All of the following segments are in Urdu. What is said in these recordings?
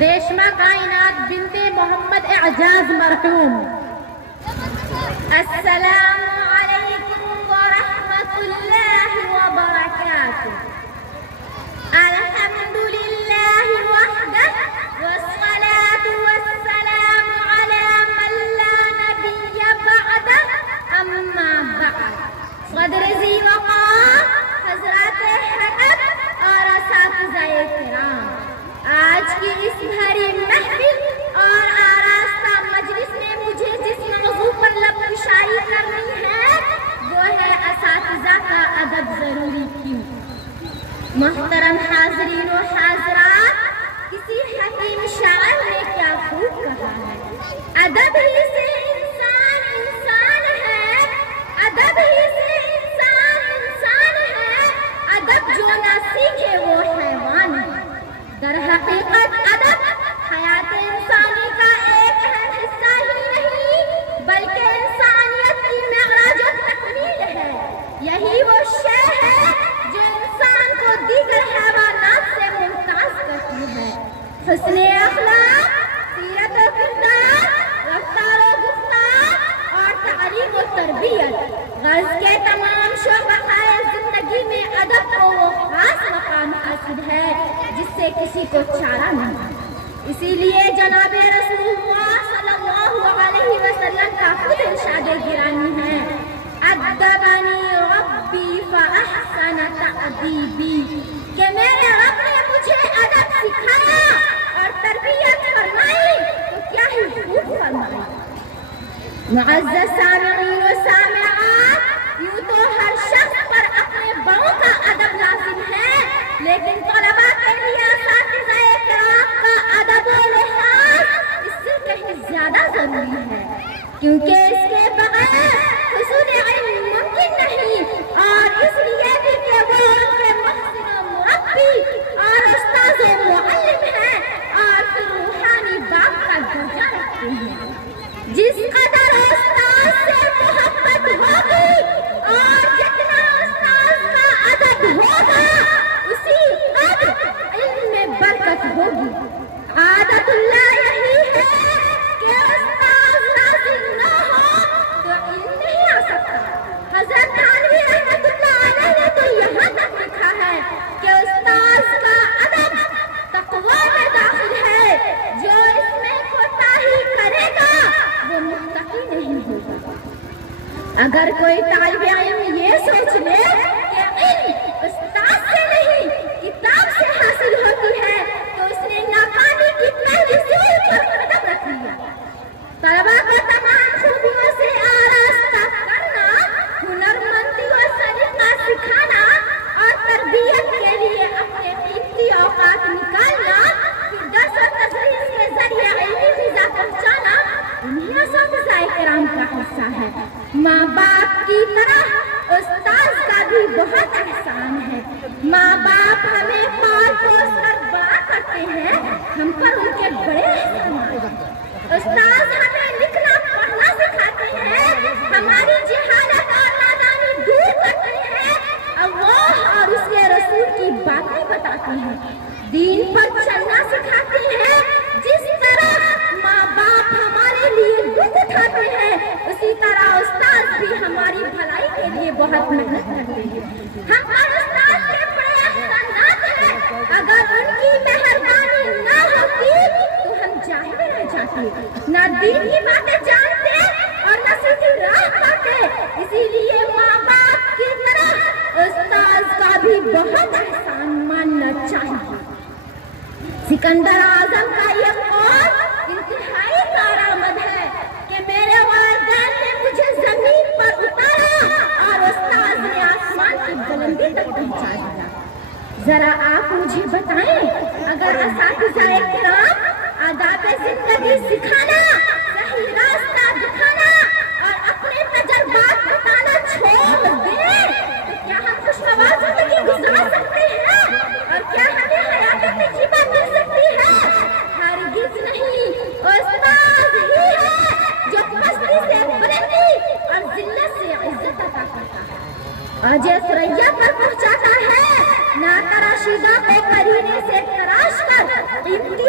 ریشمہ کائنات بنت محمد اعجاز مرحوم۔ السلام علیکم ورحمۃ اللہ وبرکاتہ۔ الحمد للہ وحدہ والصلاة والسلام علی من لا نبی بعدہ، اما بعد۔ صدر ذی وقار حضرات حضرت اور اساتذہ کرام، آج کی اس بھری محفل اور آراستہ مجلس میں مجھے جس موضوع پر لب کشائی کرنی ہے وہ ہے اساتذہ کا ادب ضروری کیوں۔ محترم حاضرین و حاضرات، کسی حکیم شاعر نے کیا خوب کہا ہے، ادب ہی سے انسان انسان ہے، ادب ہی سے انسان انسان ہے، ادب جو نہ سیکھے وہ حیوان ہے۔ در حقیقت ادب حیات انسانی کا ایک اہم حصہ ہی نہیں بلکہ انسانیت کی معراج و تکمیل ہے۔ یہی وہ شے ہے جو انسان کو دیگر حیوانات سے ممتاز کرتی ہے۔ حسن اخلاق، سیرت و کردار، رفتار و گفتار اور تعلیم و تربیت، غرض کے تمام شعبۂ زندگی میں ادب کو وہ خاص مقام حاصل ہے جس سے کسی کو چارہ نہیں۔ اسی لیے جناب رسول اللہ صلی اللہ علیہ وسلم کا خود ارشاد گرامی ہے، ادبنی ربی فاحسن تأدیبی، کہ میرے رب نے مجھے ادب سکھایا اور تربیت فرمائی تو کیا ہی خوب فرمائی۔ معزز سامعین و سامعات، یوں تو ہر شخص پر اپنے بڑوں کا ادب لازم ہے، لیکن طلباء کے لیے اساتذہ کرام کا ادب و لحاظ اس سے کہیں زیادہ ضروری ہے، کیونکہ اس کے بغیر حصول علم ممکن نہیں، اور اس لیے بھی کہ وہ ان کے محسن و مربی اور استاذ و معلم ہیں اور پھر روحانی باپ کا درجہ رکھتے ہیں۔ جس قدر استاذ سے محبت ہوگی اور جتنا استاذ کا ادب ہوگا اسی قدر علم میں برکت ہوگی۔ عادت اللہ یہی ہے کہ استاذ حاضر نہ ہو تو علم نہیں آ سکتا۔ حضرت تھانوی رحمۃ اللہ علیہ نے تو یہاں تک لکھا ہے کہ استاذ کا ادب تقویٰ میں داخل ہے، جو اس میں کوتاہی کرے گا وہ متقی نہیں ہوگا۔ اگر کوئی طالب علم یہ سوچ لے کہ علم استاد سے نہیں کتاب سے حاصل ہوتی ہے تو اس نے ناکامی کی پہلی سیڑھی پر قدم رکھ لیا۔ طلباء کو تمام خوبیوں سے آراستہ کرنا، ہنرمندی و سلیقہ سکھانا اور تربیت کے لیے اپنے قیمتی اوقات نکالنا، پھر درس و تدریس کے ذریعے علمی غذا پہنچانا انہیں اساتذہ کرام کا حصہ ہے۔ ماں باپ کی طرح استاذ کا بھی بہت احسان ہے۔ ماں باپ ہمیں پال پوس کر بڑا کرتے ہیں، ہم پر ان کے بڑے احسانات ہیں۔ استاذ ہمیں لکھنا پڑھنا سکھاتے ہیں، ہماری جہالت اور نادانی دور کرتے ہیں، اللہ اور اس کے رسول کی باتیں بتاتے ہیں، دین پر چلنا سکھاتے ہیں۔ جس طرح ماں باپ ہمارے لیے دودھ اٹھاتے ہیں اسی طرح استاذ بھی ہماری بھلائی کے لیے بہت محنت کرتے ہیں۔ ہم پر استاذ کے بڑے احسانات ہیں، اگر ان کی مہربانی نہ ہوتی تو ہم جاہل رہ جاتے، نہ دین کی باتیں جانتے اور نہ سیدھی راہ پاتے۔ اسی لیے ماں باپ کی طرح استاذ کا بھی بہت احسان ماننا چاہیے۔ سکندر اعظم کا یہ قول انتہائی کارآمد ہے کہ میرے والدین نے مجھے زمین پر اتارا اور استاذ نے آسمان کی بلندی تک پہنچا دیا۔ ذرا آپ مجھے بتائیں، اگر اساتذہ کرام آداب زندگی سکھانا، صحیح راستہ دکھانا اور اپنے تجربات بتانا چھوڑ دیں تو کیا ہم خوشگوار زندگی گزار سکتے ہیں؟ اور کیا ہمیں حیات طیبہ مل سکتی ہے؟ ہرگز نہیں۔ استاذ ہی ہے جو پستی سے بلندی اور ذلت سے عزت عطا کرتا ہے، آج ثریا پر پہنچاتا ہے، نہ تراشیدہ پہ کرینے سے تراش کر قیمتی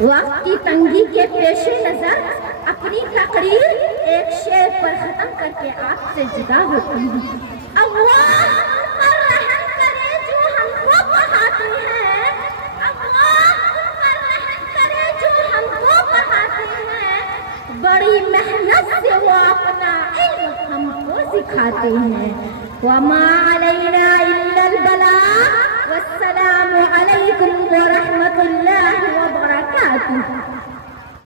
وقت کی تنگی کے پیش نظر اپنی تقریر ایک شعر پر ختم کر کے آپ سے جدا ہوتی ہوں۔ اللہ پر رحم کرے جو ہم کو پڑھاتے ہیں، اللہ پر رحم کرے جو ہم کو پڑھاتے ہیں، بڑی محنت سے وہ اپنا علم ہم کو سکھاتے ہیں۔ وما علینا الا البلاغ، والسلام علیکم ورحمۃ اللہ وبرکاتہ۔